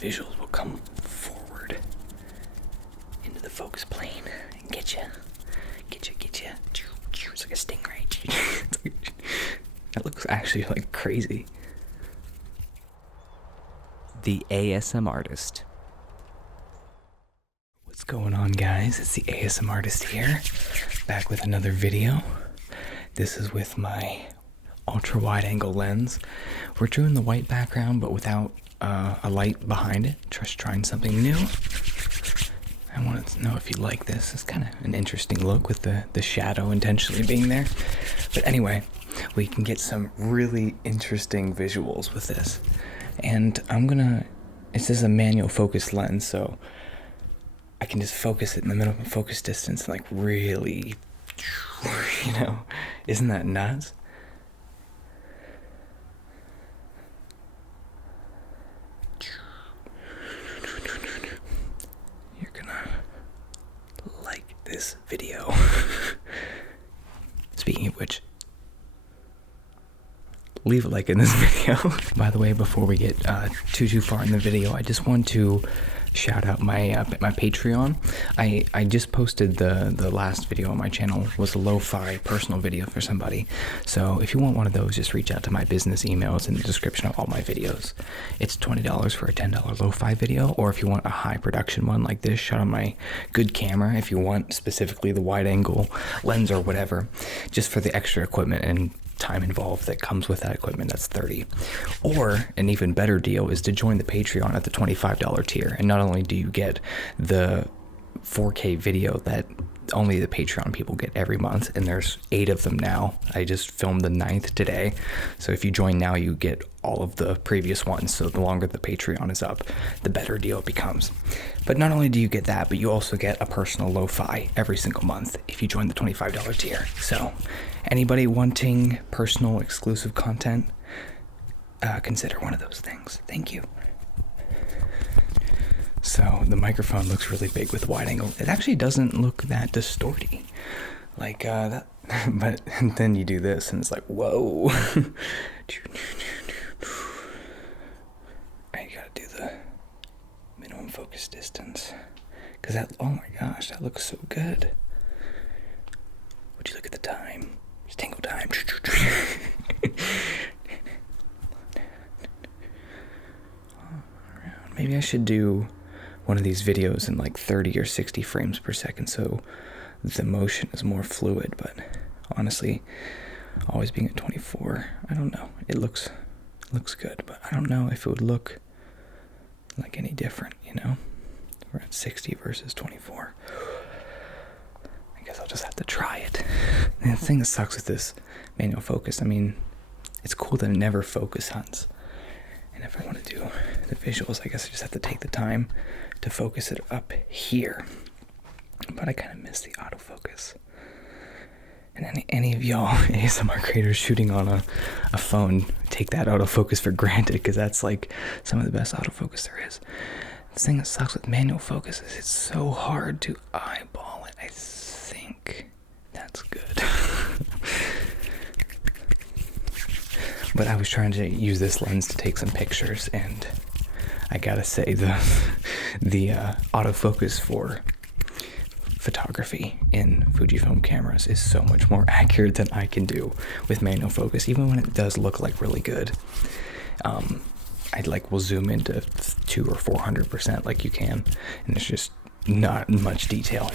visuals will come forward into the focus plane and get you. It's like a stingray. That looks actually like crazy. The ASM artist. What's going on, guys? It's the ASM artist here, back with another video. This is with my ultra wide angle lens. We're doing the white background but without a light behind it. Just trying something new. I wanted to know if you like this. It's kind of an interesting look with the shadow intentionally being there. But anyway, we can get some really interesting visuals with this. And this is a manual focus lens, so I can just focus it in the middle of focus distance and like really, isn't that nuts? You're gonna like this video. Speaking of which, leave a like in this video. By the way, before we get too far in the video, I just want to shout out my Patreon. I just posted the last video on my channel was a lo-fi personal video for somebody. So if you want one of those, just reach out to my business email. It's in the description of all my videos. It's $20 for a $10 lo-fi video, or if you want a high production one like this shot on my good camera, if you want specifically the wide angle lens or whatever, just for the extra equipment and time involved that comes with that equipment, that's $30. Or an even better deal is to join the Patreon at the $25 tier, and not only do you get the 4K video that only the Patreon people get every month, and there's 8 of them now. I just filmed the 9th today, so if you join now you get all of the previous ones. So the longer the Patreon is up, the better deal it becomes. But not only do you get that, but you also get a personal lo-fi every single month if you join the $25 tier. So anybody wanting personal exclusive content, consider one of those things. Thank you. So the microphone looks really big with wide angle. It actually doesn't look that distorty like that, but then you do this and it's like, whoa. I gotta do the minimum focus distance, because that, oh my gosh, that looks so good. Would you look at the time? It's tingle time. Maybe I should do one of these videos in like 30 or 60 frames per second so the motion is more fluid, but honestly, always being at 24, I don't know. It looks good, but I don't know if it would look like any different, We're at 60 versus 24. I guess I'll just have to try it. And the thing that sucks with this manual focus, it's cool that it never focus hunts. And if I want to do the visuals, I guess I just have to take the time to focus it up here. But I kind of miss the autofocus. And any of y'all ASMR creators shooting on a phone, take that autofocus for granted, because that's like some of the best autofocus there is. The thing that sucks with manual focus is it's so hard to eyeball it. I think that's good. But I was trying to use this lens to take some pictures, and I gotta say the autofocus for photography in Fujifilm cameras is so much more accurate than I can do with manual focus, even when it does look like really good. I will zoom into 200 or 400% like you can, and there's just not much detail,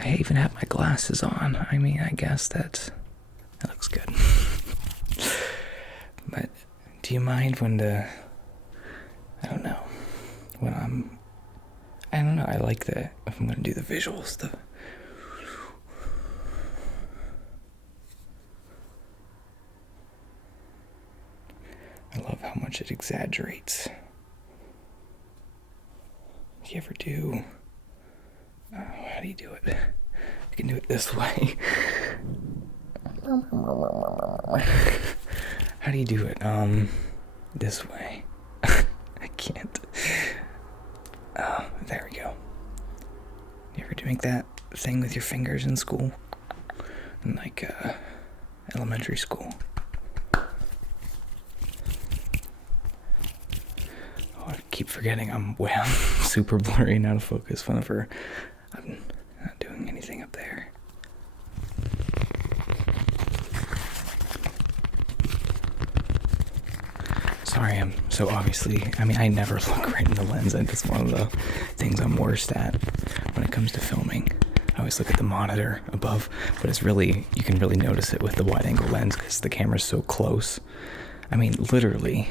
I even have my glasses on. I guess that looks good. But do you mind when I like that if I'm gonna do the visuals, I love how much it exaggerates. Do you ever do, how do you do it? I can do it this way. How do you do it? This way. I can't. There we go. You ever make that thing with your fingers in school? In elementary school. keep forgetting I'm super blurry and out of focus whenever I'm not doing anything up there. Sorry, I'm so obviously, I never look right in the lens, and it's one of the things I'm worst at when it comes to filming. I always look at the monitor above, but it's really, you can really notice it with the wide angle lens because the camera's so close. Literally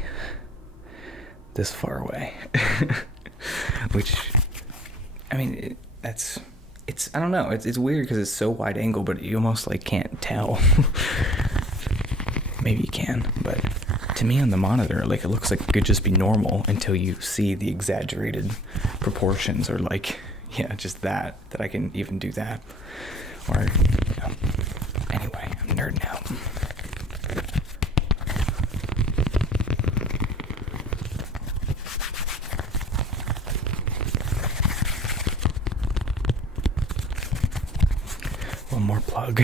this far away. Which, it's I don't know, it's weird because it's so wide angle, but you almost can't tell. Maybe you can, but to me on the monitor, it looks like it could just be normal until you see the exaggerated proportions, or just that I can even do that. Or, anyway, I'm nerding out. One more plug.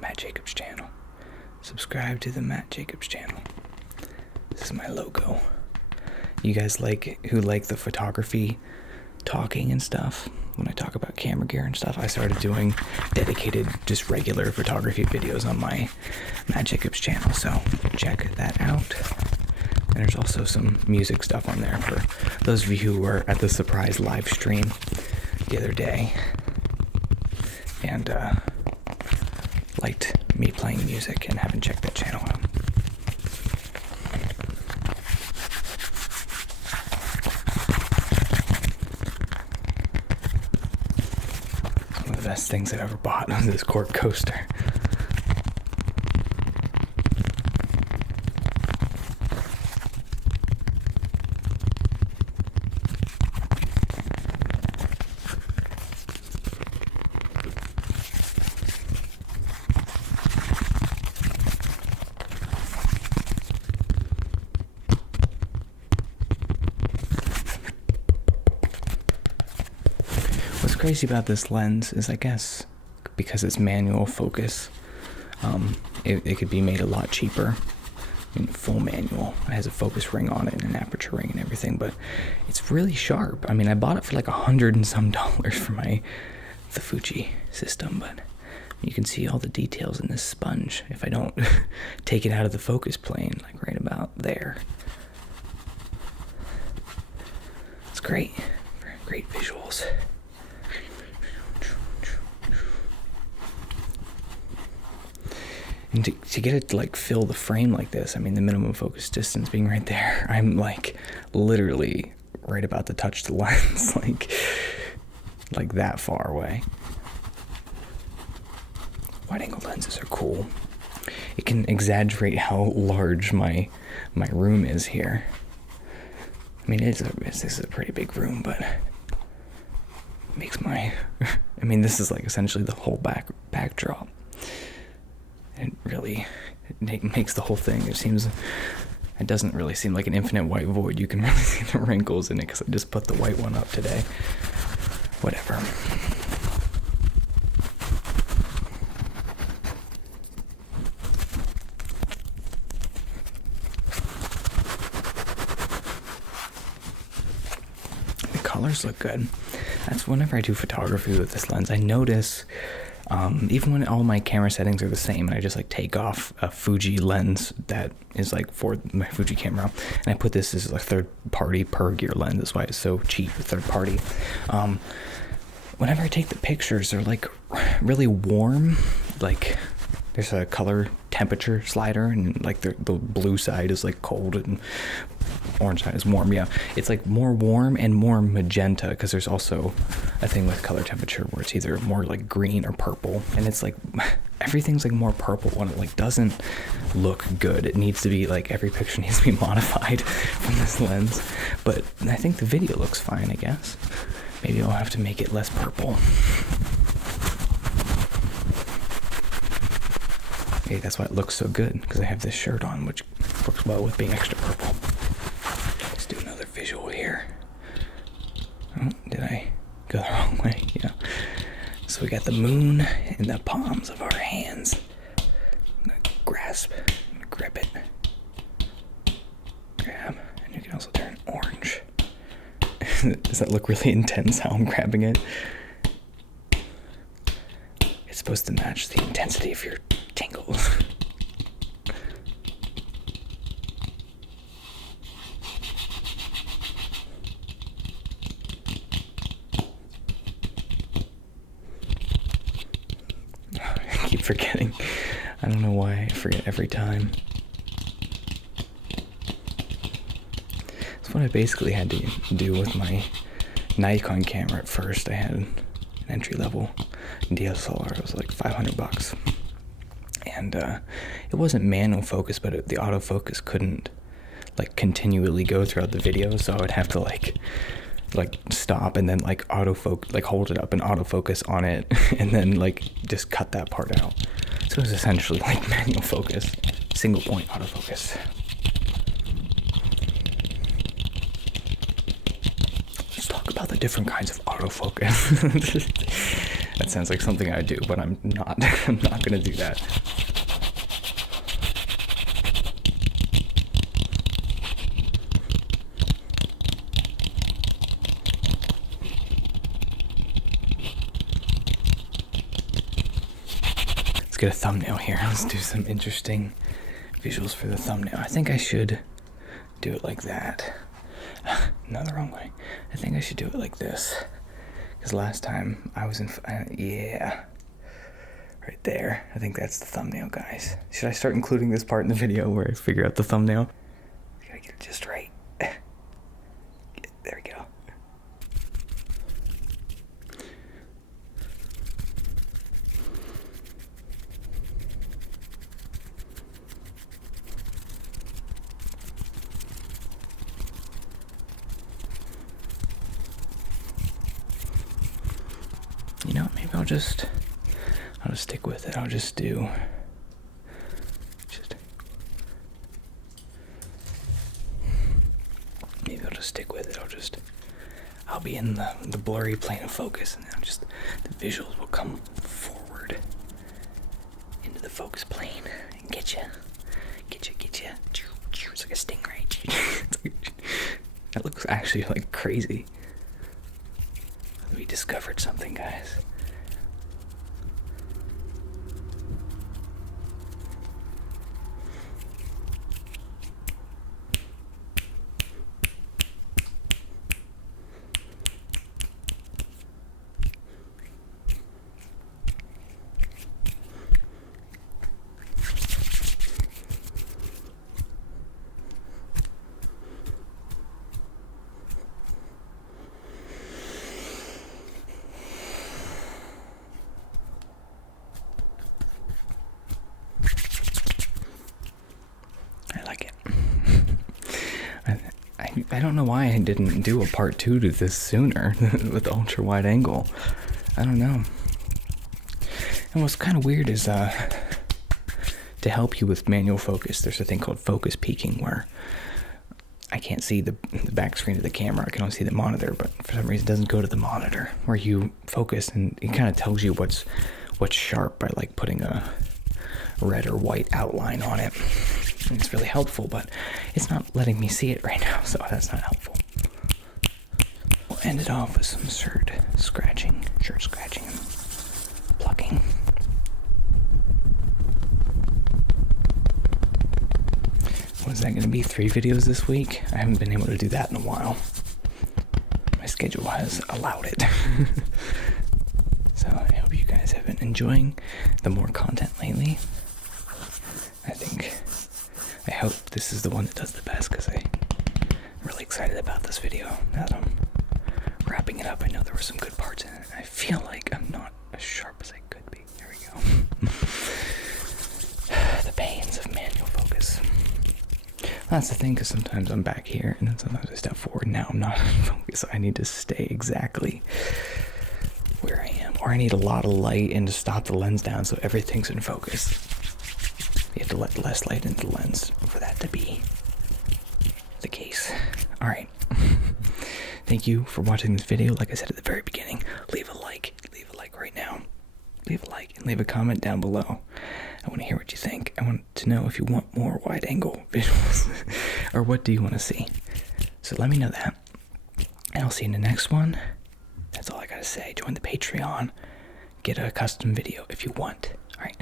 Matt Jacobs channel. Subscribe to the Matt Jacobs channel. This is my logo. You guys who like the photography talking and stuff, when I talk about camera gear and stuff, I started doing dedicated, just regular photography videos on my Matt Jacobs channel, so check that out. And there's also some music stuff on there for those of you who were at the surprise live stream the other day and liked me playing music and haven't checked that channel out. One of the best things I've ever bought was this cork coaster. What's crazy about this lens is, I guess, because it's manual focus, it could be made a lot cheaper. Full manual. It has a focus ring on it and an aperture ring and everything, but it's really sharp. I bought it for $100 and some for the Fuji system, but you can see all the details in this sponge if I don't take it out of the focus plane, right about there. It's great. Great visuals. And to get it to fill the frame like this, the minimum focus distance being right there, I'm literally right about to touch the lens, like that far away. Wide angle lenses are cool. It can exaggerate how large my room is here. This is a pretty big room, but it makes this is essentially the whole backdrop. It really makes the whole thing. It doesn't really seem like an infinite white void. You can really see the wrinkles in it because I just put the white one up today. Whatever. The colors look good. That's whenever I do photography with this lens, I notice even when all my camera settings are the same and I just take off a Fuji lens that is for my Fuji camera and I put this as a third party per gear lens. That's why it's so cheap, third party. Whenever I take the pictures, they're really warm. There's a color temperature slider, and the blue side is cold and orange side is warm. Yeah, it's more warm and more magenta, because there's also a thing with color temperature where it's either more green or purple, and it's everything's more purple when it doesn't look good. It needs to be every picture needs to be modified from this lens, but I think the video looks fine. I guess maybe I'll have to make it less purple. Okay, that's why it looks so good, because I have this shirt on, which works well with being extra purple. Let's do another visual here. Oh, did I go the wrong way? Yeah. So we got the moon in the palms of our hands. I'm gonna grip it. Does that look really intense how I'm grabbing it? It's supposed to match the intensity of your tingles. I keep forgetting. I don't know why I forget every time. That's what I basically had to do with my Nikon camera at first. I had an entry-level DSLR. It was like $500. And it wasn't manual focus, but the autofocus couldn't like continually go throughout the video, so I would have to like stop and then like autofocus, like hold it up and autofocus on it, and then like just cut that part out. So it was essentially like manual focus, single point autofocus. Let's talk about the different kinds of autofocus. That sounds like something I do, but I'm not. I'm not gonna do that. Let's get a thumbnail here. Let's do some interesting visuals for the thumbnail. I think I should do it like that. No, the wrong way. I think I should do it like this. Because last time I was in... yeah. Right there. I think that's the thumbnail, guys. Should I start including this part in the video where I figure out the thumbnail? Gotta get it just right. There we go. You know, maybe I'll just stick with it. I'll just do maybe I'll just stick with it. I'll be in the blurry plane of focus, and then the visuals will come forward into the focus plane and get you. It's like a stingray. That looks actually like crazy. We discovered something, guys. I don't know why I didn't do a part 2 to this sooner with the ultra wide angle. I don't know. And what's kind of weird is to help you with manual focus, there's a thing called focus peaking where I can't see the back screen of the camera. I can only see the monitor, but for some reason it doesn't go to the monitor where you focus, and it kind of tells you what's sharp by like putting a red or white outline on it. And it's really helpful, but it's not letting me see it right now, so that's not helpful. We'll end it off with some shirt scratching, and plucking. Was that going to be 3 videos this week? I haven't been able to do that in a while. My schedule has allowed it. So I hope you guys have been enjoying the more content lately. I hope this is the one that does the best, because I'm really excited about this video. Now that I'm wrapping it up, I know there were some good parts in it. I feel like I'm not as sharp as I could be. There we go. The pains of manual focus. That's the thing, because sometimes I'm back here, and then sometimes I step forward. Now I'm not in focus. I need to stay exactly where I am. Or I need a lot of light and to stop the lens down so everything's in focus. You have to let less light into the lens for that to be the case. Alright. Thank you for watching this video. Like I said at the very beginning, leave a like right now. Leave a like and leave a comment down below. I want to hear what you think. I want to know if you want more wide angle visuals or what do you want to see. So let me know that. and I'll see you in the next one. That's all I gotta say. Join the Patreon. Get a custom video if you want. All right.